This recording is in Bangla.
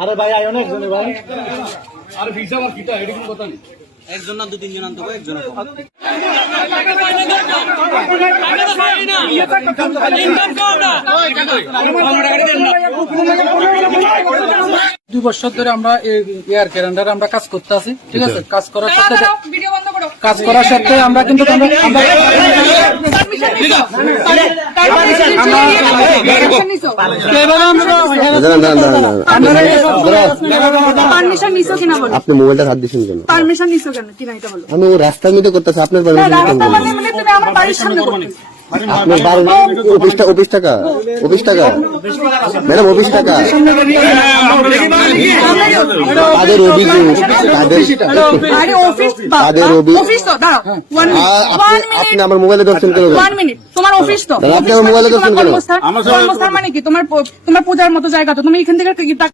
আরে ভাই আয় অনেক জনে ভাই আরে ভিসা আর কিটা এডি কোন কথা নেই একজন না 2-3 জন আনতে হবে একজন দুই বছর ধরে আমরা এয়ার ক্যালেন্ডারে আমরা কাজ করতে আছি, ঠিক আছে। কাজ করার সাথে আমরা কিন্তু আপনি মোবাইলটা হাত দিচ্ছেন কেন? পারমিশন নিছো কেন? কি না এটা বলো। আমি ও রাস্তার মধ্যে করতেছি, আপনার পারমিশন তুমি আমার বাড়ির সামনে করতেছো। অফিস টাকা ম্যাডাম, অফিস টাকা তাদের অভিযোগ আপনি আমার মোবাইলে দর্শন করে তোমার অফিস তো আপনি আমার মোবাইলে দর্শন করেন মানে কি তোমার পূজার মতো জায়গা তো তুমি এখান থেকে